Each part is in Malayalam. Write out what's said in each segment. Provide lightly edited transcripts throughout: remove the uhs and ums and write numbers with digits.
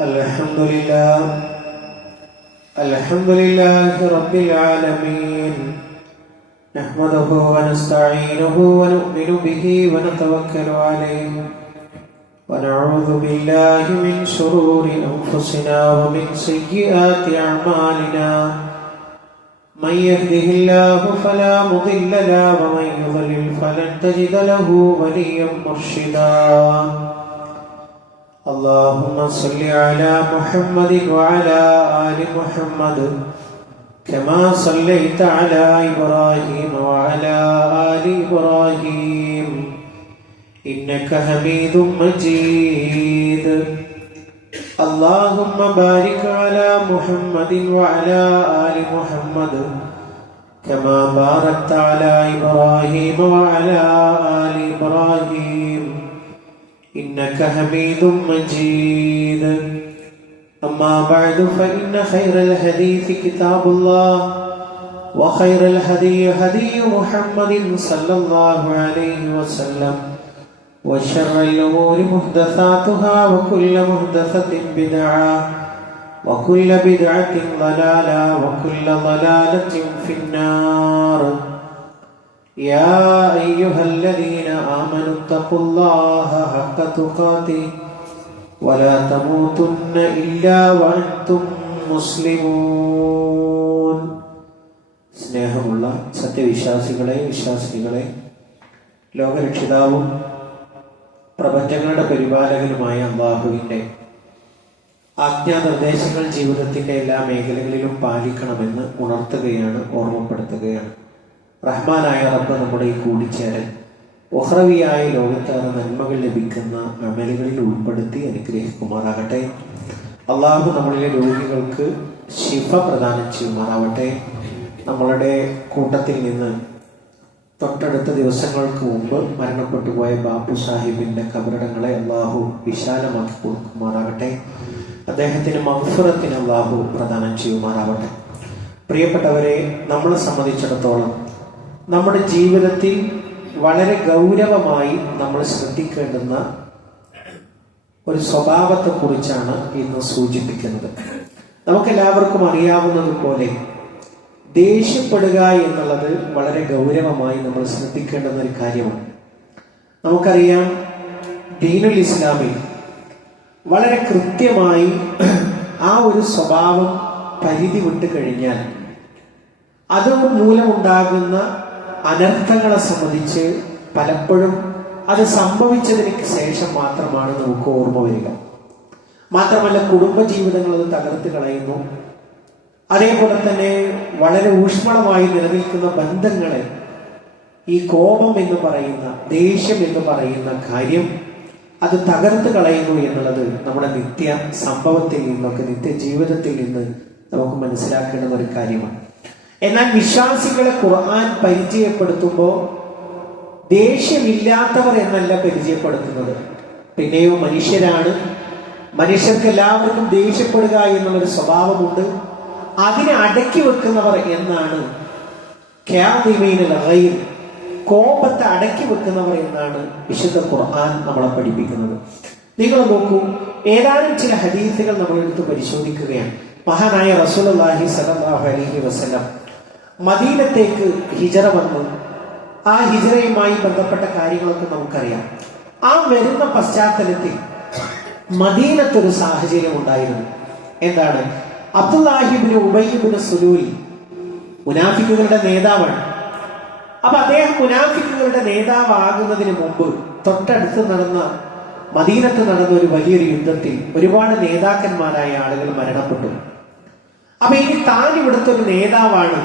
الحمد لله رب العالمين نحمده ونستعينه ونؤمن به ونتوكل عليه ونعوذ بالله من شرور أنفسنا ومن سيئات أعمالنا من يهده الله فلا مضل له ومن يضلل فلن تجد له وليا مرشدا اللهم صل على محمد وعلى آل محمد كما صليت على إبراهيم وعلى آل إبراهيم إنك حميد مجيد اللهم بارك على محمد وعلى آل محمد كما باركت على إبراهيم وعلى آل إبراهيم إنك حميد مجيد أما بعد فإن خير الحديث كتاب الله وخير الهدي هدي محمد صلى الله عليه وسلم وشر الأمور محدثاتها وكل محدثة بدعة وكل بدعة ضلالة وكل ضلالة في النار يا أيها الذين آمنوا اتقوا الله حق تقاته ولا تموتن إلا وأنتم مسلمون. സ്നേഹമുള്ള സത്യവിശ്വാസികളെ വിശ്വാസിനികളെ, ലോകരക്ഷിതാവും പ്രപഞ്ചങ്ങളുടെ പരിപാലകനുമായ അല്ലാഹുവിന്റെ ആജ്ഞാനിർദ്ദേശങ്ങൾ ജീവിതത്തിന്റെ എല്ലാ മേഖലകളിലും പാലിക്കണമെന്ന് ഉണർത്തുകയാണ്, ഓർമ്മപ്പെടുത്തുകയാണ്. റഹ്മാനായ റബ്ബ് നമ്മുടെ ഈ കൂടിച്ചേരൽ ഉഖ്റവിയായ ലോകത്തേറെ നന്മകൾ ലഭിക്കുന്ന അമലുകളിൽ ഉൾപ്പെടുത്തി അനുഗ്രഹിക്കുമാറാകട്ടെ. അള്ളാഹു നമ്മളിലെ രോഗികൾക്ക് ശിഫ പ്രദാനം ചെയ്യുമാറാവട്ടെ. നമ്മളുടെ കൂട്ടത്തിൽ നിന്ന് തൊട്ടടുത്ത ദിവസങ്ങൾക്ക് മുമ്പ് മരണപ്പെട്ടു പോയ ബാപ്പു സാഹിബിന്റെ കബറിടങ്ങളെ അള്ളാഹു വിശാലമാക്കി കൊടുക്കുമാറാകട്ടെ. അദ്ദേഹത്തിന് മഗ്ഫിറത്തിന് അള്ളാഹു പ്രദാനം ചെയ്യുമാറാവട്ടെ. പ്രിയപ്പെട്ടവരെ, നമ്മളെ സംബന്ധിച്ചിടത്തോളം നമ്മുടെ ജീവിതത്തിൽ വളരെ ഗൗരവമായി നമ്മൾ ശ്രദ്ധിക്കേണ്ടുന്ന ഒരു സ്വഭാവത്തെ കുറിച്ചാണ് ഇന്ന് സൂചിപ്പിക്കുന്നത്. നമുക്കെല്ലാവർക്കും അറിയാവുന്നതുപോലെ ദേഷ്യപ്പെടുക എന്നുള്ളത് വളരെ ഗൗരവമായി നമ്മൾ ശ്രദ്ധിക്കേണ്ടുന്ന ഒരു കാര്യമാണ്. നമുക്കറിയാം, ദീനുൽ ഇസ്ലാമിൽ വളരെ കൃത്യമായി ആ ഒരു സ്വഭാവം പരിധി വിട്ട് കഴിഞ്ഞാൽ അത് മൂലമുണ്ടാകുന്ന അനർത്ഥങ്ങളെ സംബന്ധിച്ച് പലപ്പോഴും അത് സംഭവിച്ചതിന് ശേഷം മാത്രമാണ് നമുക്ക് ഓർമ്മ വരിക. മാത്രമല്ല, കുടുംബജീവിതങ്ങൾ അത് തകർത്ത് കളയുന്നു. അതേപോലെ തന്നെ വളരെ ഊഷ്മളമായി നിലനിൽക്കുന്ന ബന്ധങ്ങളെ ഈ കോപം എന്ന് പറയുന്ന, ദേഷ്യം എന്ന് പറയുന്ന കാര്യം അത് തകർത്ത് കളയുന്നു എന്നുള്ളത് നമ്മുടെ നിത്യ സംഭവത്തിൽ നിന്നൊക്കെ, നിത്യ ജീവിതത്തിൽ നിന്ന് നമുക്ക് മനസ്സിലാക്കേണ്ടുന്ന ഒരു കാര്യമാണ്. എന്നാൽ വിശ്വാസികളെ ഖുർആൻ പരിചയപ്പെടുത്തുമ്പോൾ ദേഷ്യമില്ലാത്തവർ എന്നല്ല പരിചയപ്പെടുത്തുന്നത്. പിന്നെയോ മനുഷ്യരാണ്, മനുഷ്യർക്ക് എല്ലാവർക്കും ദേഷ്യപ്പെടുക എന്നുള്ളൊരു സ്വഭാവമുണ്ട്. അതിനെ അടക്കി വെക്കുന്നവർ എന്നാണ്, കോപത്തെ അടക്കി വെക്കുന്നവർ എന്നാണ് വിശുദ്ധ ഖുർആൻ നമ്മളെ പഠിപ്പിക്കുന്നത്. നിങ്ങൾ നോക്കൂ, ഏതാനും ചില ഹദീസുകൾ നമ്മൾ എടുത്ത് പരിശോധിക്കുകയാണ്. മഹാനായ റസൂലുള്ളാഹി സ്വല്ലല്ലാഹു അലൈഹി വസല്ലം മദീനത്തേക്ക് ഹിജറ വന്നു. ആ ഹിജറയുമായി ബന്ധപ്പെട്ട കാര്യങ്ങളൊക്കെ നമുക്കറിയാം. ആ വരുന്ന പശ്ചാത്തലത്തിൽ മദീനത്തൊരു സാഹചര്യം ഉണ്ടായിരുന്നു. എന്താണ്? അബ്ദുല്ലാഹി ഇബ്നു ഉബയ്യ് ഇബ്നു സുലൂൽ മുനാഫിക്കുകളുടെ നേതാവാണ്. അപ്പൊ അദ്ദേഹം മുനാഫിക്കുകളുടെ നേതാവാകുന്നതിന് മുമ്പ് തൊട്ടടുത്ത് നടന്ന, മദീനത്ത് നടന്ന ഒരു വലിയൊരു യുദ്ധത്തിൽ ഒരുപാട് നേതാക്കന്മാരായ ആളുകൾ മരണപ്പെട്ടു. അപ്പൊ ഇനി താൻ ഇവിടുത്തെ ഒരു നേതാവാണ്,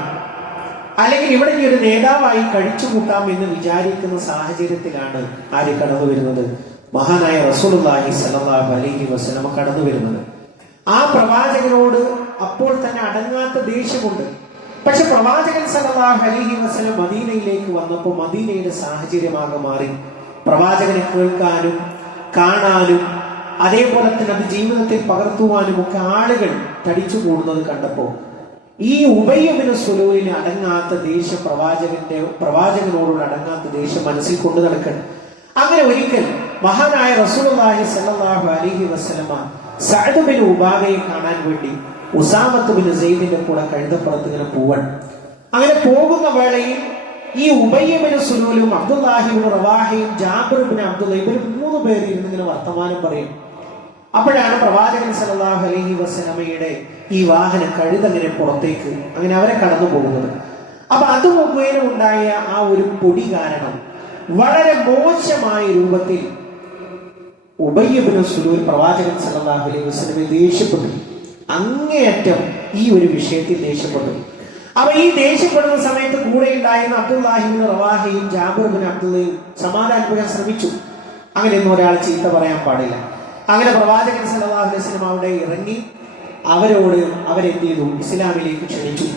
അല്ലെങ്കിൽ ഇവിടെ ഈ ഒരു നേതാവായി കഴിച്ചുകൂട്ടാം എന്ന് വിചാരിക്കുന്ന സാഹചര്യത്തിലാണ് ആര് കടന്നു വരുന്നത്? മഹാനായ റസൂലുള്ളാഹി സ്വല്ലല്ലാഹു അലൈഹി വസല്ലം കടന്നു വരുന്നത്. ആ പ്രവാചകനോട് അപ്പോൾ തന്നെ അടങ്ങാത്ത ദേഷ്യമുണ്ട്. പക്ഷെ പ്രവാചകൻ സല്ലല്ലാഹു അലൈഹി വസല്ലം മദീനയിലേക്ക് വന്നപ്പോൾ മദീനയുടെ സാഹചര്യമാകെ മാറി. പ്രവാചകനെ കേൾക്കാനും കാണാനും അതേപോലെ തന്നെ അത് ജീവിതത്തിൽ പകർത്തുവാനും ഒക്കെ ആളുകൾ തടിച്ചു കൂടുന്നത് കണ്ടപ്പോൾ ഈ ഉബയ്യ് ഇബ്നു സുലൂലിന് അടങ്ങാത്ത ദേഷ്യം, പ്രവാചകനോടുള്ള അടങ്ങാത്ത ദേഷ്യം മനസ്സിൽ കൊണ്ടു നടക്കണം. അങ്ങനെ ഒരിക്കൽ മഹാനായ റസൂലുള്ളാഹി സ്വല്ലല്ലാഹു അലൈഹി വസല്ലമ സഅദ് ബിൻ ഉബാദയെ കാണാൻ വേണ്ടി ഉസാമത്ത് ബിൻ സെയ്ദിന്റെ കൂടെ കഴുതപ്പുറത്ത് ഇങ്ങനെ പോവാണ്. അങ്ങനെ പോകുന്ന വേളയിൽ ഈ ഉബയ്യ ബിൻ സുലൂലും അബ്ദുല്ലാഹി ബിൻ റവാഹയും ജാബിർ ബിൻ അബ്ദുള്ള ഇവർ 3 പേര് ഇരുന്നിങ്ങനെ വർത്തമാനം പറയും. അപ്പോഴാണ് പ്രവാചകൻ സല്ലല്ലാഹു അലൈഹി വസല്ലമയുടെ ഈ വാഹനം കഴുതങ്ങനെ പുറത്തേക്ക് അങ്ങനെ അവരെ കടന്നു പോകുന്നത്. അപ്പൊ അത് മുഖേന ഉണ്ടായ ആ ഒരു പൊടി കാരണം വളരെ മോശമായ രൂപത്തിൽ ഉബയ്യ ബിൻ സുലൂൽ പ്രവാചകൻ സല്ലല്ലാഹു അലൈഹി വസല്ലമയെ ദേഷ്യപ്പെട്ടു. അങ്ങേയറ്റം ഈ ഒരു വിഷയത്തിൽ ദേഷ്യപ്പെട്ടു. അപ്പൊ ഈ ദേഷ്യപ്പെടുന്ന സമയത്ത് കൂടെ ഉണ്ടായിരുന്ന അബ്ദുല്ലാഹി ബിൻ റവാഹയും ജാബിർ ബിൻ അബ്ദുള്ളയും സമാധാനിപ്പിക്കാൻ ശ്രമിച്ചു. അങ്ങനെയൊന്നും ഒരാൾ ചീത്ത പറയാൻ പാടില്ല. അങ്ങനെ പ്രവാചകൻ സല്ലല്ലാഹു അലൈഹി വസല്ലം അവിടെ ഇറങ്ങി അവരോട് അവരെന്ത് ചെയ്തു? ഇസ്ലാമിലേക്ക് ക്ഷണിച്ചു.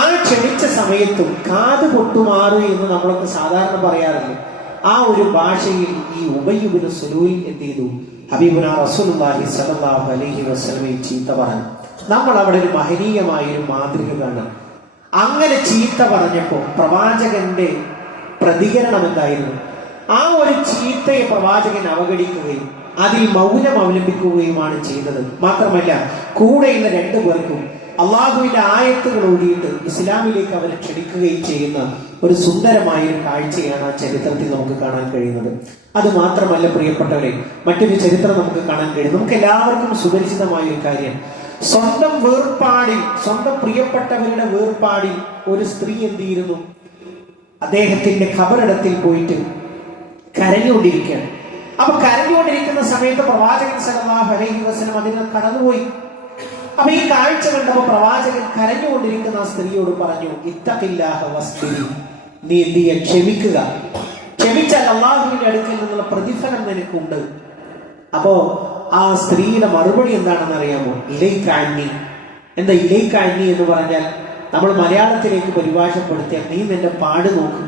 ആ ക്ഷണിച്ച സമയത്തും കാത് പൊട്ടുമാറ് എന്ന് നമ്മളൊക്കെ സാധാരണ പറയാറില്ല, ആ ഒരു ഭാഷയിൽ ഈ ഉബയ്യ ബിൻ സുലൂൽ എന്ത് ചെയ്തു? ഹബീബുനാ റസൂലുള്ളാഹി സ്വല്ലല്ലാഹു അലൈഹി വസല്ലമയെ ചീത്ത പറഞ്ഞു. നമ്മൾ അവിടെ ഒരു മഹനീയമായ ഒരു മാതൃക കാണാം. അങ്ങനെ ചീത്ത പറഞ്ഞപ്പോ പ്രവാചകന്റെ പ്രതികരണം എന്തായിരുന്നു? ആ ഒരു ചീത്തയെ പ്രവാചകൻ അവഗണിക്കുകയും അതിൽ മൗനം അവലംബിക്കുകയുമാണ് ചെയ്തത്. മാത്രമല്ല കൂടെയുള്ള 2 പേർക്കും അള്ളാഹുവിന്റെ ആയത്തുകൾ ഓതിയിട്ട് ഇസ്ലാമിലേക്ക് അവരെ ക്ഷണിക്കുകയും ചെയ്യുന്ന ഒരു സുന്ദരമായ ഒരു കാഴ്ചയാണ് ആ ചരിത്രത്തിൽ നമുക്ക് കാണാൻ കഴിയുന്നത്. അത് മാത്രമല്ല പ്രിയപ്പെട്ടവരെ, മറ്റൊരു ചരിത്രം നമുക്ക് കാണാൻ കഴിയും. നമുക്ക് എല്ലാവർക്കും സുപരിചിതമായ ഒരു കാര്യം, സ്വന്തം വേർപാടിൽ, സ്വന്തം പ്രിയപ്പെട്ടവരുടെ വേർപാടിൽ ഒരു സ്ത്രീ എന്ത് ചെയ്യുന്നു? അദ്ദേഹത്തിന്റെ ഖബറിടത്തിൽ പോയിട്ട് കരഞ്ഞുകൊണ്ടിരിക്കുകയാണ്. അപ്പൊ കരഞ്ഞുകൊണ്ടിരിക്കുന്ന സമയത്ത് പ്രവാചകൻ സല്ലല്ലാഹു അലൈഹി വസല്ലം അതിനെ കടന്നുപോയി. അപ്പൊ ഈ കാഴ്ച കണ്ടപ്പോ പ്രവാചകൻ കരഞ്ഞുകൊണ്ടിരിക്കുന്ന ആ സ്ത്രീയോട് പറഞ്ഞു, ഇത്തഖില്ലാഹ വസ്ബിരി, നീ എന്ത് ചെയ്യുക? ക്ഷമിക്കുക. ക്ഷമിച്ചാൽ അള്ളാഹുവിന്റെ അടുക്കൽ നിന്നുള്ള പ്രതിഫലം നിനക്കുണ്ട്. അപ്പോ ആ സ്ത്രീയുടെ മറുപടി എന്താണെന്ന് അറിയാമോ? ഇലൈക്കാന്നി. എന്താ ഇലൈക്കാന്നി എന്ന് പറഞ്ഞാൽ നമ്മൾ മലയാളത്തിലേക്ക് പരിഭാഷപ്പെടുത്തിയാൽ നീ നിന്റെ പാട് നോക്ക്,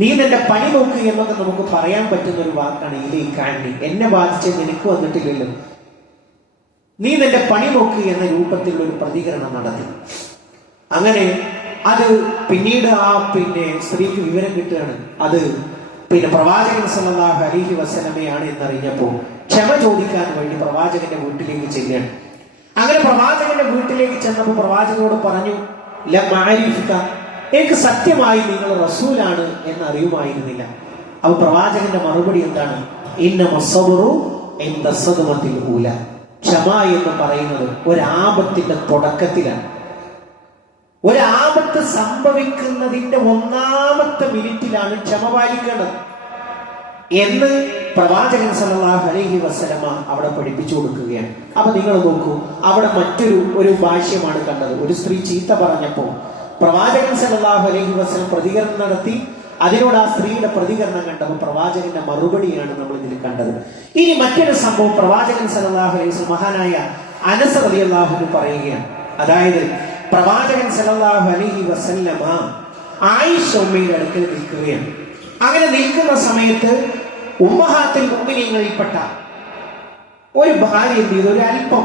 നീ നിന്റെ പണി നോക്ക് എന്നൊക്കെ നമുക്ക് പറയാൻ പറ്റുന്ന ഒരു വാക്കാണ് ഇലൈക്കാന്നി. എന്നെ ബാധിച്ച് നിനക്ക് വന്നിട്ടില്ലല്ലോ, നീ നിന്റെ പണി നോക്ക് എന്ന രൂപത്തിലുള്ള ഒരു പ്രതികരണം നടത്തി. അങ്ങനെ അത് പിന്നീട് ആ സ്ത്രീക്ക് വിവരം കിട്ടുകയാണ്, അത് പ്രവാചകൻ സല്ലല്ലാഹു അലൈഹി വസല്ലമയാണ് എന്നറിഞ്ഞപ്പോൾ ക്ഷമ ചോദിക്കാൻ വേണ്ടി പ്രവാചകന്റെ വീട്ടിലേക്ക് ചെല്ലുകയാണ്. അങ്ങനെ പ്രവാചകന്റെ വീട്ടിലേക്ക് ചെന്നപ്പോൾ പ്രവാചകനോട് പറഞ്ഞു, എനിക്ക് സത്യമായി നിങ്ങൾ റസൂലാണ് എന്ന് അറിയുമായിരുന്നില്ല. അപ്പൊ പ്രവാചകന്റെ മറുപടി എന്താണ്? ഇന്നമസ്സബ്റു ഇൻദ സദ്മത്തിൽ ഊല. ക്ഷമ എന്ന് പറയുന്നത് ഒരാപത്തിന്റെ തുടക്കത്തിലാണ്. ഒരാപത്ത് സംഭവിക്കുന്നതിന്റെ 1ാമത്തെ മിനിറ്റിലാണ് ക്ഷമ പാലിക്കേണ്ടത് എന്ന് പ്രവാചകൻ സല്ലല്ലാഹു അലൈഹി വസല്ലമ അവിടെ പഠിപ്പിച്ചു കൊടുക്കുകയാണ്. അപ്പൊ നിങ്ങൾ നോക്കൂ, അവിടെ മറ്റൊരു ഭാഷ്യമാണ് കണ്ടത്. ഒരു സ്ത്രീ ചീത്ത പറഞ്ഞപ്പോ പ്രവാചകൻ സല്ലല്ലാഹു അലൈഹി വസല്ലം പ്രതികരണം നടത്തി. അതിനോട് ആ സ്ത്രീയുടെ പ്രതികരണം കണ്ടപ്പോൾ പ്രവാചകന്റെ മറുപടിയാണ് നമ്മൾ ഇതിൽ കണ്ടത്. ഇനി മറ്റൊരു സംഭവം പ്രവാചകൻ സല്ലല്ലാഹു അലൈഹി വസല്ലം മഹാനായ അനസ് റളിയല്ലാഹു അൻഹു പറയുകയാണ്. അതായത് പ്രവാചകൻ സല്ലല്ലാഹു അലൈഹി വസല്ലമ ആയിഷ ഉമ്മയുടെ അടുക്കൽ നിൽക്കുകയാണ്. അങ്ങനെ നിൽക്കുന്ന സമയത്ത് ഉമ്മഹാത്തുൽ മുഅ്മിനീങ്ങളിൽപ്പെട്ട ഒരു ഭാര്യ എന്ത് ചെയ്തു? ഒരു അല്പം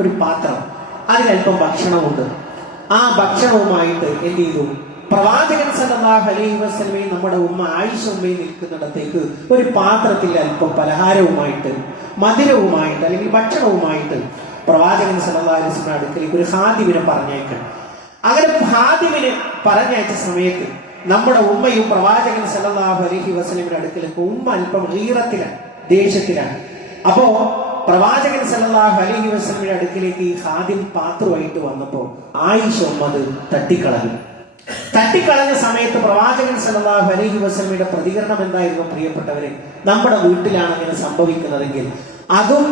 ഒരു പാത്രം, അതിലല്പം ഭക്ഷണമുണ്ട്. ആ ഭക്ഷണവുമായിട്ട് എന്ത് ചെയ്തു? പ്രവാചകൻ സല്ലല്ലാഹു അലൈഹി വസല്ലമയും നമ്മുടെ ഉമ്മ ആയിഷ ഉമ്മയും നിൽക്കുന്നിടത്തേക്ക് ഒരു പാത്രത്തിൽ അല്പം പലഹാരവുമായിട്ട്, മധുരവുമായിട്ട് അല്ലെങ്കിൽ ഭക്ഷണവുമായിട്ട് പ്രവാചകൻ സല്ലല്ലാഹു അലൈഹി വസല്ലം അടുക്കലേക്ക് ഒരു ഹാദിമിനെ പറഞ്ഞേക്കണം. അങ്ങനെ ഹാദിമിനെ പറഞ്ഞയച്ച സമയത്ത് നമ്മുടെ ഉമ്മയും പ്രവാചകൻ സല്ലല്ലാഹു അലൈഹി വസല്ലമയുടെ അടുക്കലേക്ക് ഉമ്മ അല്പം ഗീറത്തിലാണ്, ദേഷ്യത്തിലാണ്. അപ്പോ പ്രവാചകൻ സല്ലല്ലാഹു അലൈഹി വസല്ലമയുടെ അടുക്കലേക്ക് ഈ ഹാദിം പാത്രമായിട്ട് വന്നപ്പോൾ ആയിഷ ഉമ്മ അത് തട്ടിക്കളഞ്ഞ സമയത്ത് പ്രവാചകൻ സല്ലല്ലാഹു അലൈഹി വസല്ലമയുടെ പ്രതികരണം എന്തായിരുന്നു? പ്രിയപ്പെട്ടവരെ, നമ്മുടെ വീട്ടിലാണ് അങ്ങനെ സംഭവിക്കുന്നതെങ്കിൽ, അതും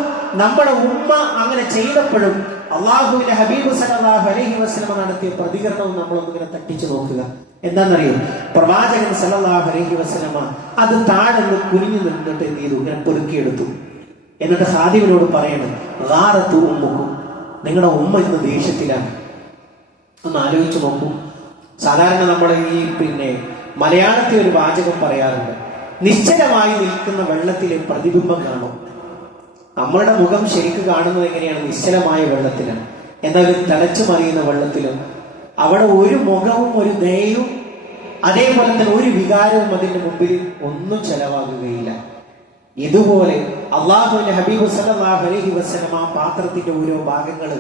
നമ്മുടെ ഉമ്മ അങ്ങനെ ചെയ്തപ്പോഴും അള്ളാഹുവിന്റെ ഹബീബ് സല്ലല്ലാഹു അലൈഹി വസല്ലമ നടത്തിയ പ്രതികരണവും നമ്മളൊന്നിങ്ങനെ തട്ടിച്ചു നോക്കുക. എന്താണെന്നറിയോ? പ്രവാചകൻ സല്ലല്ലാഹു അലൈഹി വസല്ലമ അത് താഴെ കുനിഞ്ഞു നിന്നിട്ട് എന്ത് ചെയ്തു? ഇങ്ങനെ പെറുക്കിയെടുത്തു. എന്നിട്ട് ഹാദിമിനോട് പറയണം, ഗാറത്തു ഉമ്മുക്കും, നിങ്ങളുടെ ഉമ്മ ഇന്ന് ദേഷ്യത്തിലാണ്. ഒന്ന് ആലോചിച്ചു നോക്കൂ. സാധാരണ നമ്മൾ ഈ മലയാളത്തിൽ ഒരു വാചകം പറയാറുണ്ട്, നിശ്ചലമായി നിൽക്കുന്ന വെള്ളത്തിലെ പ്രതിബിംബം കാണും. നമ്മളുടെ മുഖം ശരിക്ക് കാണുന്നത് എങ്ങനെയാണ്? നിശ്ചലമായ വെള്ളത്തിലാണ്. എന്നാൽ തിളച്ചു മറിയുന്ന വെള്ളത്തിലും അവിടെ ഒരു മുഖവും ഒരു ദയയും അതേപോലെ തന്നെ ഒരു വികാരവും അതിന്റെ മുമ്പിൽ ഒന്നും ചെലവാകുകയില്ല. ഇതുപോലെ അള്ളാഹുവിന്റെ ഹബീബ് സല്ലല്ലാഹു അലൈഹി വസല്ലം ആ പാത്രത്തിന്റെ ഓരോ ഭാഗങ്ങൾ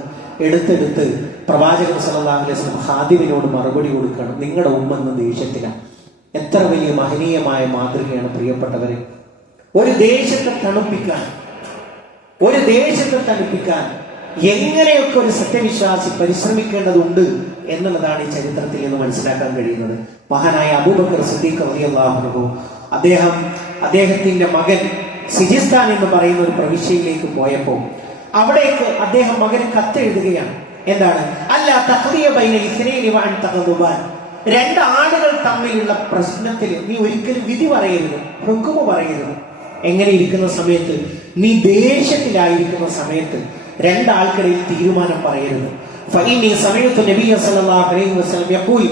എടുത്തെടുത്ത് പ്രവാചകൻ സല്ലല്ലാഹു അലൈഹി വസല്ലം ഖാദിമിനോട് മറുപടി കൊടുക്കണം, നിങ്ങളുടെ ഉമ്മ എന്ന ദേഷ്യത്തിലാണ്. എത്ര വലിയ മഹനീയമായ മാതൃകയാണ് പ്രിയപ്പെട്ടവരെ. ഒരു ദേശത്തെ തണുപ്പിക്കാൻ എങ്ങനെയൊക്കെ ഒരു സത്യവിശ്വാസി പരിശ്രമിക്കേണ്ടതുണ്ട് എന്നുള്ളതാണ് ഈ ചരിത്രത്തിൽ നിന്ന് മനസ്സിലാക്കാൻ കഴിയുന്നത്. മഹാനായ അബൂബക്കർ സിദ്ദീഖ് റളിയല്ലാഹു അൻഹു അദ്ദേഹത്തിന്റെ മകൻ സിജിസ്ഥാൻ എന്ന് പറയുന്ന ഒരു പ്രവിശ്യയിലേക്ക് പോയപ്പോൾ അവിടേക്ക് അദ്ദേഹം മകന് കത്തെഴുതുകയാണ്. എന്താണ്? അല്ല തഖ്ദിയ ബൈന ഇസ്നൈനി വഅൻ തഖദുബാൻ, രണ്ട് ആളുകൾ തമ്മിലുള്ള പ്രശ്നത്തിൽ നീ ഒരിക്കലും വിധി പറയരുത്, ഹുക്മ പറയരുത്. എങ്ങനെ ഇരിക്കുന്ന സമയത്ത്? നീ ദേഷ്യത്തിലായിരിക്കുന്ന സമയത്ത് രണ്ടാൾക്കിടയിൽ തീരുമാനം പറയരുത്. ഫഇന്നി സമയത്തു നബിയ സല്ലല്ലാഹു അലൈഹി വസല്ലം യഖൂൽ,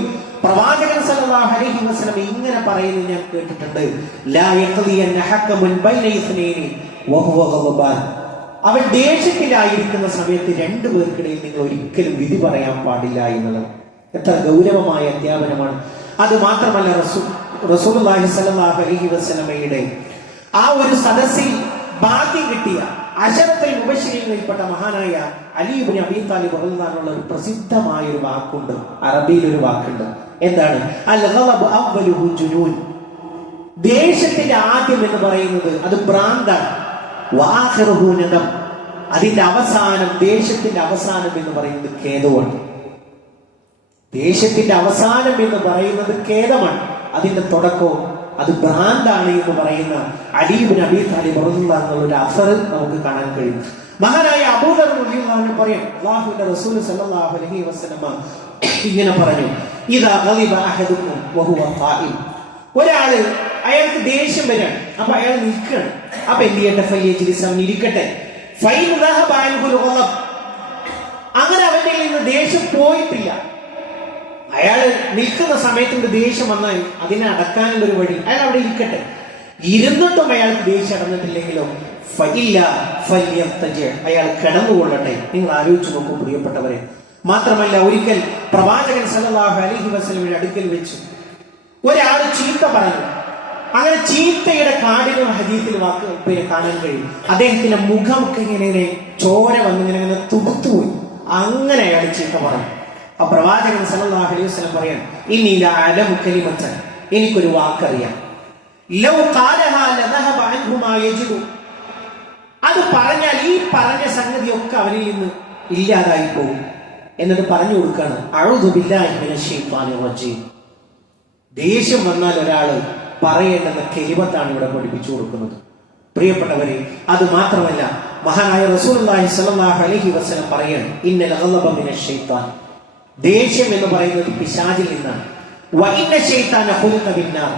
പ്രവാചകൻ സല്ലല്ലാഹു അലൈഹി വസല്ലം ഇങ്ങനെ പറയുന്നത് ഞാൻ കേട്ടിട്ടുണ്ട്. ലാ യഖ്ദിയന്ന ഹഖമുൻ ബൈന ഇസ്നൈനി വഹുവ ഗളബാൻ, അവൻ ദേഷ്യത്തിലായിരിക്കുന്ന സമയത്ത് രണ്ടു പേർക്കിടയിൽ നിങ്ങൾ ഒരിക്കലും വിധി പറയാൻ പാടില്ല എന്നുള്ളത് എത്ര ഗൗരവമായ അധ്യാപനമാണ്. അത് മാത്രമല്ല, റസൂലുള്ളാഹി സ്വല്ലല്ലാഹു അലൈഹി വസല്ലമയുടെ ആ ഒരു സദസ്സിൽ ഭാഗ്യം കിട്ടിയ അശറത്തുൽ മുബശ്ശിരീങ്ങളിൽപ്പെട്ട മഹാനായ അലി ഇബ്നു അബീ താലിബ് റളിയല്ലാഹു അൻഹു പ്രസിദ്ധമായ ഒരു വാക്കുണ്ട്, അറബിയിൽ ഒരു വാക്കുണ്ട്. എന്താണ്? അൽ ഗളബ് അവ്വലുഹു ജുനൂൻ, ദേഷ്യത്തിന്റെ ആദ്യം എന്ന് പറയുന്നത് അത് ഭ്രാന്താണ്. വആഖിറുഹു നദം, അതിന്റെ അവസാനം, ദേഷ്യത്തിന്റെ അവസാനം എന്ന് പറയുന്നത് ഖേദമാണ്. ദേഷ്യത്തിന്റെ അവസാനം എന്ന് പറയുന്നത് ഖേദമാണ്, അതിന്റെ തുടക്കവും അത് ഭ്രാന്താണ് എന്ന് പറയുന്ന അലി ഇബ്നു അബീ താലിബ് റളിയല്ലാഹു അൻഹു ഒരു അസർ നമുക്ക് കാണാൻ കഴിയും. മഹാനായ അബൂദർ റളിയല്ലാഹു അൻഹു പറയും, അല്ലാഹുവിന്റെ റസൂൽ സല്ലല്ലാഹു അലൈഹി വസല്ലം ഇങ്ങനെ പറഞ്ഞു, ഇദാ ഗളിബ അഹദുക്കും വഹുവ ഖായിം, ഒരാള് അയാൾക്ക് ദേഷ്യം വരാണ്, അപ്പൊ അയാൾ നിൽക്കണം. അപ്പൊ എന്ത് ചെയ്യട്ടെ? ഫലിയജ്ലിസ്, ഇരിക്കട്ടെ. ഫൈൻ ദഹബ അൻഹുൽ ഗളബ്, അങ്ങനെ അവന്റെ നിന്ന് ദേഷ്യം പോയിട്ടില്ല. അയാൾ നിൽക്കുന്ന സമയത്തിന്റെ ദേഷ്യം വന്നാൽ അതിനെ അടക്കാനുള്ള ഒരു വഴി, അയാൾ അവിടെ ഇരിക്കട്ടെ. ഇരുന്നിട്ടും അയാൾക്ക് ദേഷ്യം അടഞ്ഞിട്ടില്ലെങ്കിലോ അയാൾ കിടന്നുകൊള്ളട്ടെ. നിങ്ങൾ ആലോചിച്ച് നോക്കൂ പ്രിയപ്പെട്ടവരെ. മാത്രമല്ല, ഒരിക്കൽ പ്രവാചകൻ സല്ലല്ലാഹു അലൈഹി വസല്ലമയുടെ അടുക്കൽ വെച്ച് ഒരാൾ ചീത്ത പറഞ്ഞു. അങ്ങനെ ചീത്തയുടെ കാഠിന്യം ഹദീസിൽ കാണാൻ കഴിയും. അദ്ദേഹത്തിന്റെ മുഖമൊക്കെ ഇങ്ങനെ ചോര വന്നിങ്ങനെ തുടുത്തുപോയി. അങ്ങനെ അയാൾ ചീത്ത പറഞ്ഞു. ആ പ്രവാചകൻ സല്ലല്ലാഹു അലൈഹി വസല്ലം പറയാൻ, ഇന്നി ലഅലമു കലിമതൻ, എനിക്കൊരു വാക്കറിയാം, ലൗ ഖാലഹാ ലദഹബ അൻഹു മാ യജിദു, അത് പറഞ്ഞാൽ ഈ പറഞ്ഞ സംഗതിയൊക്കെ അവനിൽ നിന്ന് ഇല്ലാതായി പോകും. എന്നിട്ട് പറഞ്ഞു കൊടുക്കാണ്, അഊദു ബില്ലാഹി മിനശ് ശൈത്വാനിർ റജീം. ദേഷ്യം വന്നാൽ ഒരാള് പറയേണ്ടുന്ന കലിമത്താണ് ഇവിടെ പഠിപ്പിച്ചു കൊടുക്കുന്നത് പ്രിയപ്പെട്ടവരെ. അത് മാത്രമല്ല, മഹാനായ റസൂലുള്ളാഹി സ്വല്ലല്ലാഹു അലൈഹി വസല്ലം പറയാണ്, ഇന്നൽ ഗളബ മിനശ് ശൈത്വാൻ, ദേഷ്യം എന്ന് പറയുന്നത് പിശാചിൽ നിന്നാണ്. വഇന്ന ശൈത്താന ഖുലിഖ ബിന്നാർ,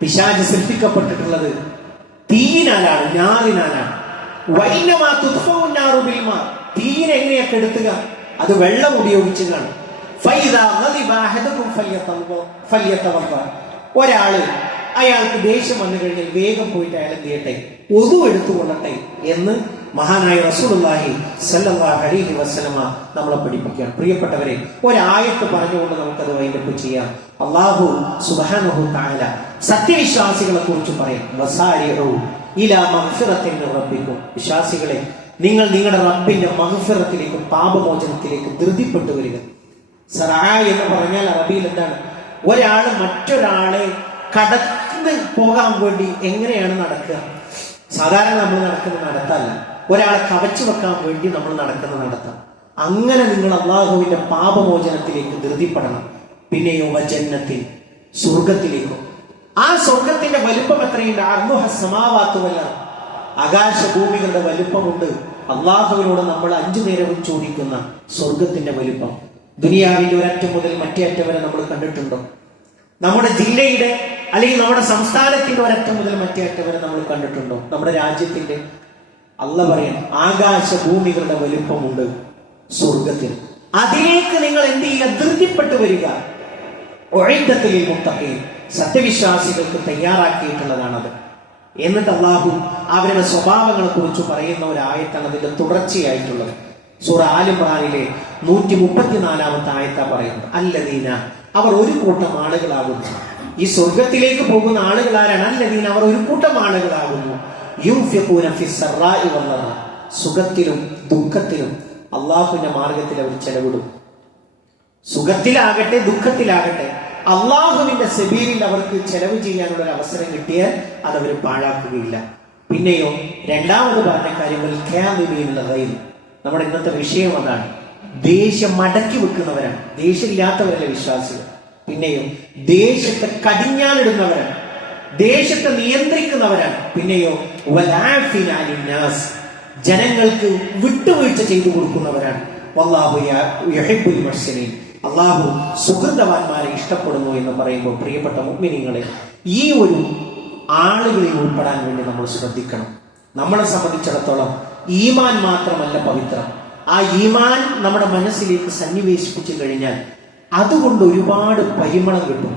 പിശാച് സൃഷ്ടിക്കപ്പെട്ടിട്ടുള്ളത് തീയിനാലാണ്, ഞാറിനാലാണ്. വഇന്നമാ തുത്ഫഉ നാറു ബിൽമാ, തീയിനെ എങ്ങനെയാ കെടുത്തുക? അത് വെള്ളം ഉപയോഗിച്ച് കാണും. ഫൈദാ ഗളിബ അഹദുകും ഫല്യതവദ്ദ, ഒരാള് അയാൾക്ക് ദേഷ്യം വന്നു കഴിഞ്ഞാൽ വേഗം പോയിട്ട് അയാൾ എന്ത് ചെയ്യട്ടെ? ഒതു എടുത്തുകൊള്ളട്ടെ എന്ന് മഹാനായ റസൂലുള്ളാഹി സ്വല്ലല്ലാഹു അലൈഹി വസല്ലമ നമ്മളെ പഠിപ്പിക്കുകയാണ്. പ്രിയപ്പെട്ടവരെ, ഒരായത്ത് പറഞ്ഞുകൊണ്ട് നമുക്കത് വൈൻഡപ്പ് ചെയ്യാം. അല്ലാഹു സുബ്ഹാനഹു തആല സത്യവിശ്വാസികളെ കുറിച്ച് പറയും, വസാരിഉ ഇലാ മഗ്ഫിറത്തിൻ മിർ റബ്ബിക്കും, വിശ്വാസികളെ നിങ്ങൾ നിങ്ങളുടെ റബ്ബിന്റെ മഗ്ഫിറത്തിലേക്ക്, പാപമോചനത്തിലേക്ക് ധൃതിപ്പെട്ടു വരിക. സറാ എന്ന് പറഞ്ഞാൽ അറബിയിൽ എന്താണ്? ഒരാള് മറ്റൊരാളെ കടന്നു പോകാൻ വേണ്ടി എങ്ങനെയാണ് നടക്കുക? സാധാരണ നമ്മൾ നടക്കുന്ന നടത്തല്ല, ഒരാളെ കവച്ചു വെക്കാൻ വേണ്ടി നമ്മൾ നടക്കുന്ന നടത്താം. അങ്ങനെ നിങ്ങൾ അള്ളാഹുവിന്റെ പാപമോചനത്തിലേക്ക് ധൃതിപ്പെടണം. പിന്നെയോ വജന്നത്തിൽ, സ്വർഗത്തിലേക്കും. ആ സ്വർഗത്തിന്റെ വലുപ്പം എത്രയുണ്ട്? അർദുഹ സമാവാതു വൽ അർദ്, ആകാശഭൂമികളുടെ വലുപ്പമുണ്ട്. അള്ളാഹുവിനോട് നമ്മൾ 5 നേരവും ചോദിക്കുന്ന സ്വർഗത്തിന്റെ വലുപ്പം. ദുനിയാവിന്റെ ഒരറ്റം മുതൽ മറ്റേ അറ്റം വരെ നമ്മൾ കണ്ടിട്ടുണ്ടോ? നമ്മുടെ ജില്ലയുടെ അല്ലെങ്കിൽ നമ്മുടെ സംസ്ഥാനത്തിന്റെ ഒരറ്റം മുതൽ മറ്റേ അറ്റം വരെ നമ്മൾ കണ്ടിട്ടുണ്ടോ? നമ്മുടെ രാജ്യത്തിന്റെ? അല്ലാഹ് പറയാൻ, ആകാശഭൂമികളുടെ വലുപ്പമുണ്ട് സ്വർഗത്തിൽ. അതിലേക്ക് നിങ്ങൾ എന്ത് ചെയ്യുക? ധൃതിപ്പെട്ടു വരിക. ഉഇദ്ദത്തുൽ മുത്തഖീൻ, സത്യവിശ്വാസികൾക്ക് തയ്യാറാക്കിയിട്ടുള്ളതാണത്. എന്നിട്ട് അള്ളാഹു അവരുടെ സ്വഭാവങ്ങളെ കുറിച്ച് പറയുന്ന ഒരു ആയത്താണ് അതിന്റെ തുടർച്ചയായിട്ടുള്ളത്. സൂറ ആൽ ഇംറാനിലെ 134-ാമത്തെ ആയത്താ പറയുന്നത്, അല്ലദീന അവർ ഒരു കൂട്ടം ആളുകളാകുന്നു. ഈ സ്വർഗത്തിലേക്ക് പോകുന്ന ആളുകൾ ആരാണ്? അല്ലദീന, അവർ ഒരു കൂട്ടം ആളുകളാകുന്നു. യുൻഫിഖൂന ഫിസ്സറാഇ വല്ലറാ, സുഖത്തിലും ദുഃഖത്തിലും അള്ളാഹുവിന്റെ മാർഗത്തിൽ അവർ ചെലവിടും. സുഖത്തിലാകട്ടെ ദുഃഖത്തിലാകട്ടെ അള്ളാഹുവിന്റെ സബീലിൽ അവർക്ക് ചെലവ് ചെയ്യാനുള്ള ഒരു അവസരം കിട്ടിയാൽ അതവർ പാഴാക്കുകയില്ല. പിന്നെയോ രണ്ടാമത് പറഞ്ഞ കാര്യങ്ങൾ നമ്മുടെ ഇന്നത്തെ വിഷയം അതാണ്. ദേഷ്യം മടക്കി വെക്കുന്നവരാണ്, ദേഷ്യമില്ലാത്തവരല്ല വിശ്വാസികൾ. പിന്നെയോ ദേഷ്യത്തെ കടിഞ്ഞാനിടുന്നവരാണ്, ദേഷ്യത്തെ നിയന്ത്രിക്കുന്നവരാണ്. പിന്നെയോ ജനങ്ങൾക്ക് വിട്ടുവീഴ്ച ചെയ്തു കൊടുക്കുന്നവരാണ്. വല്ലാഹു യുഹിബ്ബുൽ മുഹ്സിനീൻ, അള്ളാഹു സുഹൃതവാന്മാരെ ഇഷ്ടപ്പെടുന്നു എന്ന് പറയുമ്പോൾ പ്രിയപ്പെട്ട മുഅ്മിനീങ്ങളെ, ഈ ഒരു ആളുകളിൽ ഉൾപ്പെടാൻ വേണ്ടി നമ്മൾ ശ്രദ്ധിക്കണം. നമ്മളെ സംബന്ധിച്ചിടത്തോളം ഈമാൻ മാത്രമല്ല പവിത്രം. ആ ഈമാൻ നമ്മുടെ മനസ്സിലേക്ക് സന്നിവേശിപ്പിച്ചു കഴിഞ്ഞാൽ അതുകൊണ്ട് ഒരുപാട് പരിമളം കിട്ടും.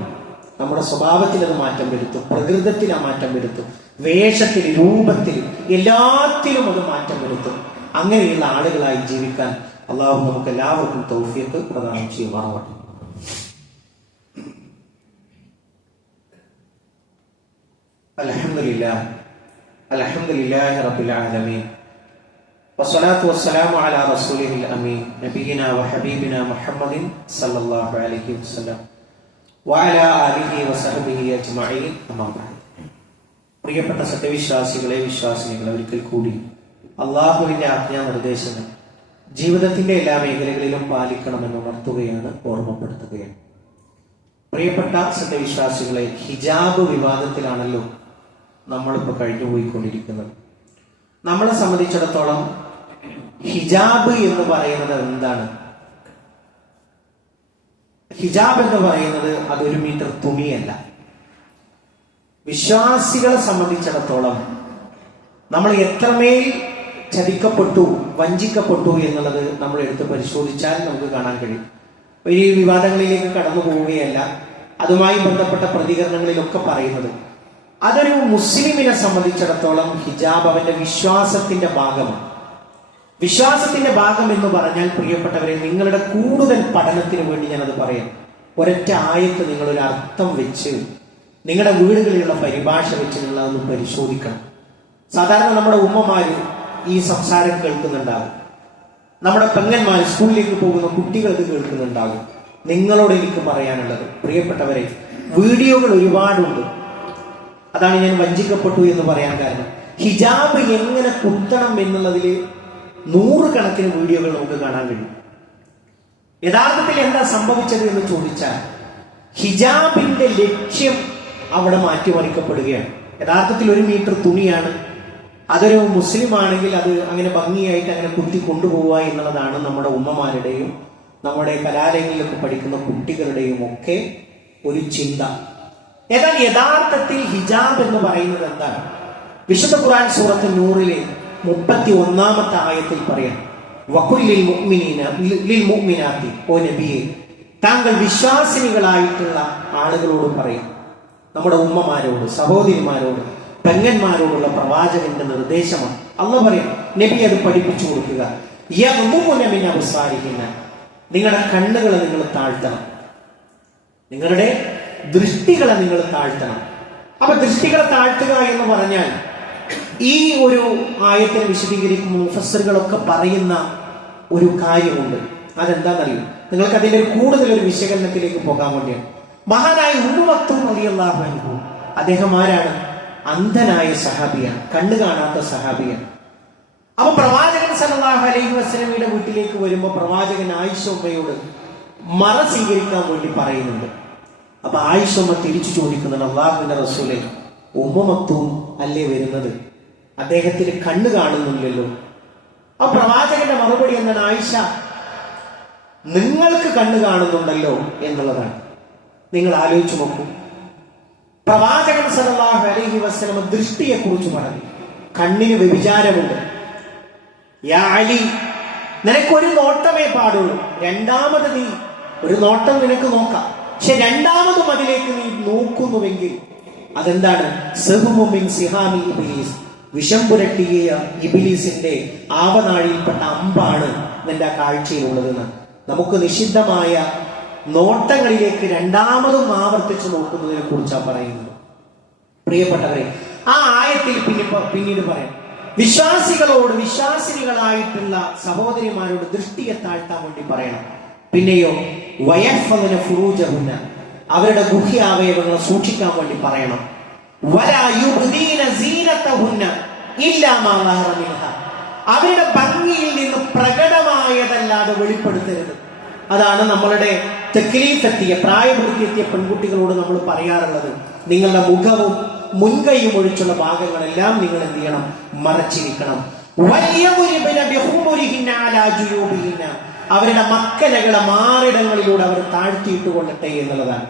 നമ്മുടെ സ്വഭാവത്തിൽ അത് മാറ്റം വരുത്തും, പ്രകൃതത്തിൽ ആ മാറ്റം വരുത്തും, വേഷത്തിൽ, രൂപത്തിൽ, എല്ലാത്തിലും അത് മാറ്റം വരുത്തും. അങ്ങനെയുള്ള ആളുകളായി ജീവിക്കാൻ അള്ളാഹു നമുക്ക് എല്ലാവർക്കും തൗഫീഖ് പ്രദാനം ചെയ്യുമാറാവട്ടെ. അൽഹംദുലില്ലാഹി റബ്ബിൽ ആലമീൻ വസ്സലാത്തു വസ്സലാമു അലാ റസൂലിഹിൽ അമീൻ നബിയിനാ വഹബീബിനാ മുഹമ്മദിൻ സല്ലല്ലാഹു അലൈഹി വസല്ലം വഅലാ ആലിഹി വസഹബിഹി അജ്മഈൻ. അമ്മാ ബഅദ്. പ്രിയപ്പെട്ട സത്യവിശ്വാസികളെ, വിശ്വാസിനികളെ, ഒരിക്കൽ കൂടി അള്ളാഹുവിന്റെ ആജ്ഞാനിർദ്ദേശങ്ങൾ ജീവിതത്തിന്റെ എല്ലാ മേഖലകളിലും പാലിക്കണമെന്ന് ഉണർത്തുകയാണ്, ഓർമ്മപ്പെടുത്തുകയാണ്. പ്രിയപ്പെട്ട സത്യവിശ്വാസികളെ, ഹിജാബ് വിവാദത്തിലാണല്ലോ നമ്മളിപ്പോൾ കഴിഞ്ഞുപോയിക്കൊണ്ടിരിക്കുന്നത്. നമ്മളെ സംബന്ധിച്ചിടത്തോളം ഹിജാബ് എന്ന് പറയുന്നത് എന്താണ്? ഹിജാബ് എന്ന് പറയുന്നത് അതൊരു മീറ്റർ തുണിയല്ല. വിശ്വാസികളെ സംബന്ധിച്ചിടത്തോളം നമ്മൾ എത്രമേൽ ചതിക്കപ്പെട്ടു, വഞ്ചിക്കപ്പെട്ടു എന്നുള്ളത് നമ്മൾ എടുത്ത് പരിശോധിച്ചാൽ നമുക്ക് കാണാൻ കഴിയും. ഈ വിവാദങ്ങളിലേക്ക് കടന്നു പോവുകയല്ല, അതുമായി ബന്ധപ്പെട്ട പ്രതികരണങ്ങളിലൊക്കെ പറയുന്നത് അതൊരു മുസ്ലിമിനെ സംബന്ധിച്ചിടത്തോളം ഹിജാബ് അവന്റെ വിശ്വാസത്തിന്റെ ഭാഗമാണ്. വിശ്വാസത്തിന്റെ ഭാഗം എന്ന് പറഞ്ഞാൽ പ്രിയപ്പെട്ടവരെ, നിങ്ങളുടെ കൂടുതൽ പഠനത്തിന് വേണ്ടി ഞാനത് പറയാം. ഒരൊറ്റ ആയത്ത് നിങ്ങളൊരു അർത്ഥം വെച്ച് നിങ്ങളുടെ വീടുകളിലുള്ള പരിഭാഷ വെച്ച് നിങ്ങൾ അതൊന്ന് പരിശോധിക്കണം. സാധാരണ നമ്മുടെ ഉമ്മമാര് ഈ സംസാരം കേൾക്കുന്നുണ്ടാകും, നമ്മുടെ പെങ്ങന്മാർ സ്കൂളിലേക്ക് പോകുന്ന കുട്ടികൾ ഇത് കേൾക്കുന്നുണ്ടാകും. നിങ്ങളോട് എനിക്ക് പറയാനുള്ളത്, പ്രിയപ്പെട്ടവരെ, വീഡിയോകൾ ഒരുപാടുണ്ട്. അതാണ് ഞാൻ വഞ്ചിക്കപ്പെട്ടു എന്ന് പറയാൻ കാരണം. ഹിജാബ് എങ്ങനെ കുത്തണം എന്നുള്ളതിൽ 100 കണക്കിന് വീഡിയോകൾ നമുക്ക് കാണാൻ കഴിയും. യഥാർത്ഥത്തിൽ എന്താ സംഭവിച്ചത് എന്ന് ചോദിച്ചാൽ ഹിജാബിന്റെ ലക്ഷ്യം അവിടെ മാറ്റിമറിക്കപ്പെടുകയാണ്. യഥാർത്ഥത്തിൽ 1 മീറ്റർ തുണിയാണ്. അതൊരു മുസ്ലിം ആണെങ്കിൽ അത് അങ്ങനെ ഭംഗിയായിട്ട് അങ്ങനെ കുത്തി കൊണ്ടുപോവുക എന്നുള്ളതാണ് നമ്മുടെ ഉമ്മമാരുടെയും നമ്മുടെ കലാലയങ്ങളിലൊക്കെ പഠിക്കുന്ന കുട്ടികളുടെയും ഒക്കെ ഒരു ചിന്ത. എന്നാൽ യഥാർത്ഥത്തിൽ ഹിജാബ് എന്ന് പറയുന്നത് എന്താണ്? വിശുദ്ധ ഖുർആൻ സൂറത്ത് നൂറിലെ 31-ാമത്തെ ആയത്തിൽ പറയാം, വഖുല്ലിൽ മുഅ്മിനീന ലിൽ മുഅ്മിനാത്തി, ഓ നബിയെ, താങ്കൾ വിശ്വാസിനികളായിട്ടുള്ള ആളുകളോട് പറയും. നമ്മുടെ ഉമ്മമാരോട്, സഹോദരിമാരോട്, പെങ്ങന്മാരോടുള്ള പ്രവാചകന്റെ നിർദ്ദേശമാണ്. അല്ലാഹു പറയും, നബി അത് പഠിപ്പിച്ചു കൊടുക്കുക. യഗ്ദുമുന മിൻ അബ്സാരിഹിന, നിങ്ങളുടെ കണ്ണുകളെ നിങ്ങൾ താഴ്ത്തണം, നിങ്ങളുടെ ദൃഷ്ടികളെ നിങ്ങൾ താഴ്ത്തണം. അപ്പൊ ദൃഷ്ടികളെ താഴ്ത്തുക എന്ന് പറഞ്ഞാൽ ഈ ഒരു ആയത്തിനെ വിശദീകരിക്കുന്ന മുഫസ്സിറുകളൊക്കെ പറയുന്ന ഒരു കാര്യമുണ്ട്. അതെന്താണെന്നറിയും? നിങ്ങൾക്ക് അതിന്റെ കൂടുതലൊരു വിശകലനത്തിലേക്ക് പോകാൻ വേണ്ടിയാണ്. മഹാനായ ഉമ്മു മക്തൂം റളിയല്ലാഹു അൻഹു, അദ്ദേഹം ആരാണ്? അന്ധനായ സഹാബിയാണ്, കണ്ണു കാണാത്ത സഹാബിയാണ്. അപ്പൊ പ്രവാചകൻ സല്ലല്ലാഹു അലൈഹി വസല്ലമയുടെ വീട്ടിലേക്ക് വരുമ്പോൾ പ്രവാചകൻ ആയിഷ ഉമ്മയോട് മറ സ്വീകരിക്കാൻ വേണ്ടി പറയുന്നുണ്ട്. അപ്പൊ ആയിഷ ഉമ്മ തിരിച്ചു ചോദിക്കുന്നുണ്ട്, അല്ലാഹുവിന്റെ റസൂലേ, ഉമ്മു മക്തൂം അല്ലേ വരുന്നത്? അദ്ദേഹത്തിന് കണ്ണ് കാണുന്നില്ലല്ലോ. ആ പ്രവാചകന്റെ മറുപടി എന്താണ്? ആയിഷ, നിങ്ങൾക്ക് കണ്ണ് കാണുന്നുണ്ടല്ലോ എന്നുള്ളതാണ്. നിങ്ങൾ ആലോചിച്ചു നോക്കൂ. പ്രവാചകൻ സല്ലല്ലാഹു അലൈഹി വസല്ലം ദൃഷ്ടിയെ കുറിച്ച് പറഞ്ഞു, കണ്ണിന് വ്യഭിചാരമുണ്ട്. യാ അലി, നിനക്കൊരു നോട്ടമേ പാടുള്ളൂ. രണ്ടാമത് നീ ഒരു നോട്ടം നിനക്ക് നോക്കാം, പക്ഷെ രണ്ടാമതും അതിലേക്ക് നീ നോക്കുന്നുവെങ്കിൽ അതെന്താണ്? സഹ്മും മിൻ സിഹാമി ഇബ്ലീസ്, വിഷം പുരട്ടിയ ഇബ്ലീസിന്റെ ആവനാഴിയിൽപ്പെട്ട അമ്പാണ് നിന്റെ കാഴ്ചയിലുള്ളതെന്ന്. നമുക്ക് നിഷിദ്ധമായ നോട്ടങ്ങളിലേക്ക് രണ്ടാമതും ആവർത്തിച്ച് നോക്കുന്നതിനെ കുറിച്ചാണ് പറയുന്നത്. പ്രിയപ്പെട്ടവരെ, ആ ആയത്തിൽ പിന്നീട് പറയാം, വിശ്വാസികളോട്, വിശ്വാസിനികളായിട്ടുള്ള സഹോദരിമാരോട് ദൃഷ്ടിയെ താഴ്ത്താൻ വേണ്ടി പറയണം. പിന്നെയോ വയഹ്ഫദ്ന ഫുറൂജഹുന്ന, അവരുടെ ഗുഹ്യാവയവങ്ങളെ സൂക്ഷിക്കാൻ വേണ്ടി പറയണം. വലാ യുബ്ദീന സീനതഹുന്ന ഇല്ലാ മാ ളഹറ മിൻഹ, അവരുടെ ഭംഗിയിൽ നിന്ന് പ്രകടമായതല്ലാതെ വെളിപ്പെടുത്തരുത്. അതാണ് നമ്മളുടെ തക്ലീഫെത്തിയ, പ്രായപൂർത്തിയെത്തിയ പെൺകുട്ടികളോട് നമ്മൾ പറയാറുള്ളത്. നിങ്ങളുടെ മുഖവും മുൻകൈയും ഒഴിച്ചുള്ള ഭാഗങ്ങളെല്ലാം നിങ്ങൾ എന്ത് ചെയ്യണം? മറച്ചിരിക്കണം. അവരുടെ മക്കലകളെ മാറിടങ്ങളിലൂടെ അവർ താഴ്ത്തിയിട്ട് കൊള്ളട്ടെ എന്നുള്ളതാണ്.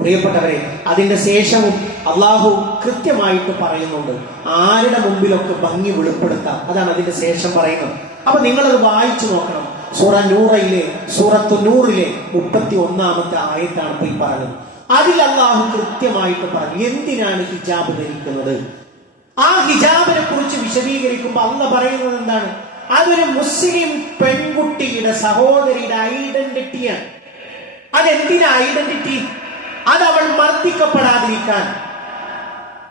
പ്രിയപ്പെട്ടവരെ, അതിന്റെ ശേഷവും അള്ളാഹു കൃത്യമായിട്ട് പറയുന്നുണ്ട് ആരുടെ മുമ്പിലൊക്കെ ഭംഗി വെളിപ്പെടുത്താം. അതാണ് അതിന്റെ ശേഷം പറയുന്നത്. അപ്പൊ നിങ്ങളത് വായിച്ചു നോക്കണം. സൂറത്തു നൂറിലെ 31-ാമത്തെ ആയത്താണ് ഇപ്പൊ ഈ പറഞ്ഞത്. അതിൽ അള്ളാഹു കൃത്യമായിട്ട് പറഞ്ഞു എന്തിനാണ് ഹിജാബ് ധരിക്കുന്നത്. ആ ഹിജാബിനെ കുറിച്ച് വിശദീകരിക്കുമ്പോൾ അള്ളാഹ് പറയുന്നത് എന്താണ്? അതൊരു മുസ്ലിം പെൺകുട്ടിയുടെ, സഹോദരിയുടെ ഐഡന്റിറ്റിയാണ്. അതെന്തിനാ ഐഡന്റിറ്റി? അത് അവൾ മർദ്ദിക്കപ്പെടാതിരിക്കാൻ.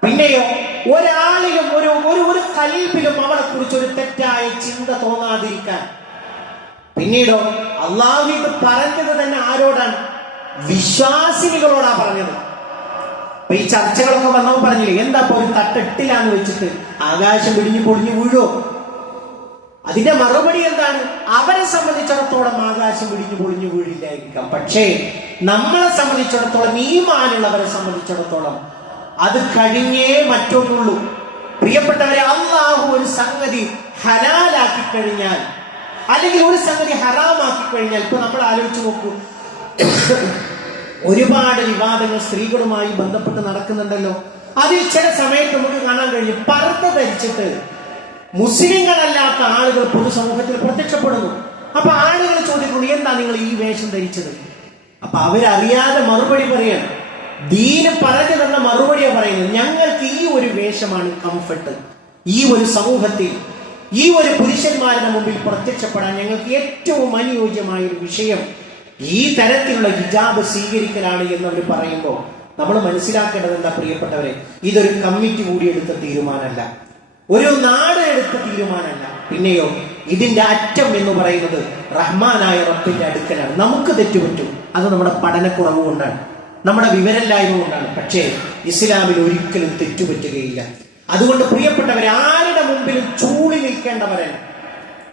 പിന്നെയോ ഒരാളിലും ഒരു കൽബിലും അവളെ കുറിച്ച് ഒരു തെറ്റായ ചിന്ത തോന്നാതിരിക്കാൻ. പിന്നീടോ അള്ളാഹു ഇത് പറഞ്ഞത് തന്നെ ആരോടാണ്? വിശ്വാസിനികളോടാ പറഞ്ഞത്. അപ്പൊ ഈ ചർച്ചകളൊക്കെ വന്നവർ പറഞ്ഞില്ലേ, എന്താ ഒരു തട്ടെട്ടിലാന്ന് വെച്ചിട്ട് ആകാശം പിടിഞ്ഞു പൊളിഞ്ഞു വീഴോ? അതിന്റെ മറുപടി എന്താണ്? അവരെ സംബന്ധിച്ചിടത്തോളം ആകാശം പിടിഞ്ഞു പൊളിഞ്ഞു വീഴില്ലായിരിക്കാം. പക്ഷേ നമ്മളെ സംബന്ധിച്ചിടത്തോളം, ഈമാനുള്ളവരെ സംബന്ധിച്ചിടത്തോളം അത് കഴിഞ്ഞേ മറ്റൊന്നുള്ളൂ. പ്രിയപ്പെട്ടവരെ, അള്ളാഹു ഒരു സംഗതി ഹലാലാക്കി കഴിഞ്ഞാൽ, അല്ലെങ്കിൽ ഒരു സംഗതി ഹറാമാക്കി കഴിഞ്ഞാൽ, ഇപ്പൊ നമ്മൾ ആലോചിച്ച് നോക്കൂ, ഒരുപാട് വിവാദങ്ങൾ സ്ത്രീകളുമായി ബന്ധപ്പെട്ട് നടക്കുന്നുണ്ടല്ലോ. അതിൽ ചില സമയത്ത് നമുക്ക് കാണാൻ കഴിയും, പർദ്ദ ധരിച്ചിട്ട് മുസ്ലിങ്ങളല്ലാത്ത ആളുകൾ പൊതുസമൂഹത്തിൽ പ്രത്യക്ഷപ്പെടുന്നു. അപ്പൊ ആളുകൾ ചോദിക്കുന്നു, എന്താ നിങ്ങൾ ഈ വേഷം ധരിച്ചത്? അപ്പൊ അവരറിയാതെ മറുപടി പറയാണ്. ദീന് പറഞ്ഞു തന്ന മറുപടിയാ പറയുന്നത്, ഞങ്ങൾക്ക് ഈ ഒരു വേഷമാണ് കംഫർട്ട്. ഈ ഒരു സമൂഹത്തിൽ, ഈ ഒരു പുരുഷന്മാരുടെ മുമ്പിൽ പ്രത്യക്ഷപ്പെടാൻ ഞങ്ങൾക്ക് ഏറ്റവും അനുയോജ്യമായ ഒരു വിഷയം ഈ തരത്തിലുള്ള ഹിജാബ് സ്വീകരിക്കലാണ് എന്നവർ പറയുമ്പോൾ നമ്മൾ മനസ്സിലാക്കേണ്ടത് എന്താ പ്രിയപ്പെട്ടവരെ? ഇതൊരു കമ്മിറ്റി കൂടി എടുത്ത തീരുമാനമല്ല, ഒരു നാട് എടുത്ത തീരുമാനമല്ല. പിന്നെയോ ഇതിന്റെ അറ്റം എന്ന് പറയുന്നത് റഹ്മാനായ റബ്ബിന്റെ അടുക്കലാണ്. നമുക്ക് തെറ്റുപറ്റും, അത് നമ്മുടെ പഠനക്കുറവ് കൊണ്ടാണ്, നമ്മുടെ വിവരമില്ലായ്മ കൊണ്ടാണ്. പക്ഷേ ഇസ്ലാമിൽ ഒരിക്കലും തെറ്റുപറ്റുകയില്ല. അതുകൊണ്ട് പ്രിയപ്പെട്ടവരെ, ആരുടെ മുമ്പിലും ചൂളി നിൽക്കേണ്ടവരല്ല.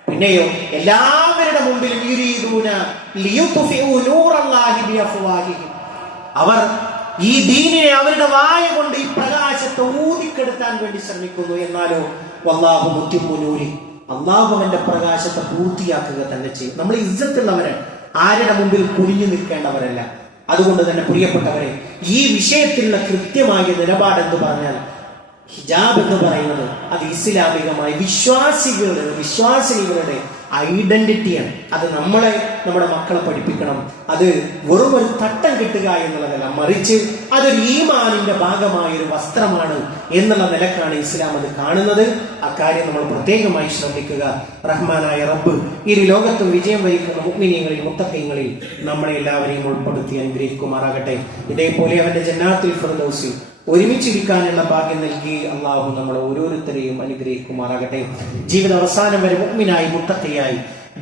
പിന്നെയോ എല്ലാവരുടെ മുമ്പിലും അവർ ഈ ദീനിനെ അവരുടെ വായ കൊണ്ട് ഈ പ്രകാശത്തെ ഊതിക്കെടുത്താൻ വേണ്ടി ശ്രമിക്കുന്നു. എന്നാലോ വല്ലാഹു മുത്തിമ്മു നൂരി, അള്ളാഹു അവന്റെ പ്രകാശത്തെ പൂർത്തിയാക്കുക തന്നെ ചെയ്യും. നമ്മൾ ഇജ്ജത്തുള്ളവരാണ്, ആരുടെ മുമ്പിൽ കുനിഞ്ഞു നിൽക്കേണ്ടവരല്ല. അതുകൊണ്ട് തന്നെ പ്രിയപ്പെട്ടവരെ, ഈ വിഷയത്തിലുള്ള കൃത്യമായ നിലപാട് എന്ന് പറഞ്ഞാൽ, ഹിജാബ് എന്ന് പറയുന്നത് അത് ഇസ്ലാമികമായി വിശ്വാസിനികളുടെ ഐഡന്റിറ്റിയാണ്. അത് നമ്മുടെ മക്കളെ പഠിപ്പിക്കണം. അത് വെറും ഒരു തട്ടം കിട്ടുക എന്നുള്ളതല്ല, മറിച്ച് അതൊരു ഈമാനിന്റെ ഭാഗമായ ഒരു വസ്ത്രമാണ് എന്നുള്ള നിലക്കാണ് ഇസ്ലാം അത് കാണുന്നത്. അക്കാര്യം നമ്മൾ പ്രത്യേകമായി ശ്രദ്ധിക്കുക. റഹ്മാനായ റബ്ബ് ഈ ലോകത്ത് വിജയം വരിക്കുന്ന മുഅ്മിനീങ്ങളിൽ, മുത്തഖീങ്ങളിൽ നമ്മളെ എല്ലാവരെയും ഉൾപ്പെടുത്തി അനുഗ്രഹിക്കുമാറാകട്ടെ. ഇതേപോലെ അവന്റെ ജന്നാത്തുൽ ഫിർദൗസിൽ ഒരുമിച്ചിരിക്കാനുള്ള ഭാഗ്യം നൽകി അള്ളാഹു നമ്മളെ ഓരോരുത്തരെയും അനുഗ്രഹിക്കുമാറാകട്ടെ. ജീവിത അവസാനം വരെ മുഅ്മിനായി, മുത്തഖിയായി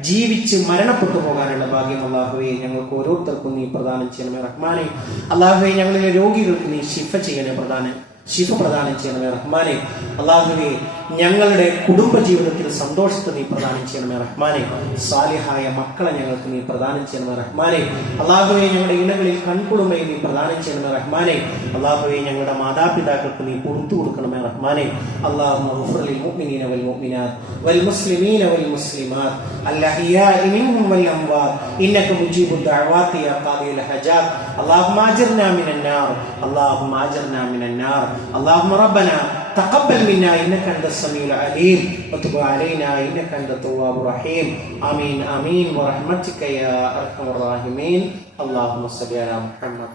ജീവിച്ച് മരണപ്പെട്ടു പോകാനുള്ള ഭാഗ്യം അള്ളാഹുവെ ഞങ്ങൾക്ക് ഓരോരുത്തർക്കും നീ പ്രദാനം ചെയ്യണമേ റഹ്മാനെ. അള്ളാഹുവെ ഞങ്ങളിലെ രോഗികൾക്ക് നീ ശിഫ പ്രദാനം ചെയ്യണമേ റഹ്മാനെ. അള്ളാഹുവെ ഞങ്ങളുടെ കുടുംബ ജീവിതത്തിൽ സന്തോഷത്തെ നീ പ്രദാനം ചെയ്യണമേ റഹ്മാനെ. സാലിഹായ മക്കളെ ഞങ്ങൾക്ക് നീ പ്രദാനം ചെയ്യണമേ റഹ്മാനെ. അള്ളാഹുവെ ഞങ്ങളുടെ ഇണകളിൽ കൺകുളുമയെ നീ പ്രദാനം ചെയ്യണമേ റഹ്മാനെ. അള്ളാഹുവെ ഞങ്ങളുടെ മാതാപിതാക്കൾക്ക് നീ പുറത്തു കൊടുക്കണമേ റഹ്മാനെ. അല്ലാഹുമ്മ ഗ്ഫിർ ലിൽ മുഅ്മിനീന വൽ മുഅ്മിനാത്ത് വൽ മുസ്ലിമീന വൽ മുസ്ലിമാത്ത് അൽഅഹ്യാഇ മിൻഹും വൽ അംവാത്ത് ഇന്നക മുജീബുദ് ദഅവാതി യാ ഖാദിയൽ ഹജാത്ത്. അല്ലാഹുമ്മ അജിർനാ മിനൻ നാർ, അല്ലാഹുമ്മ അജിർനാ മിനൻ നാർ. اللهم ربنا تقبل منا إنك أنت السميع العليم وتب علينا إنك أنت التواب الرحيم. آمين آمين برحمتك يا أرحم الراحمين. اللهم صل على محمد.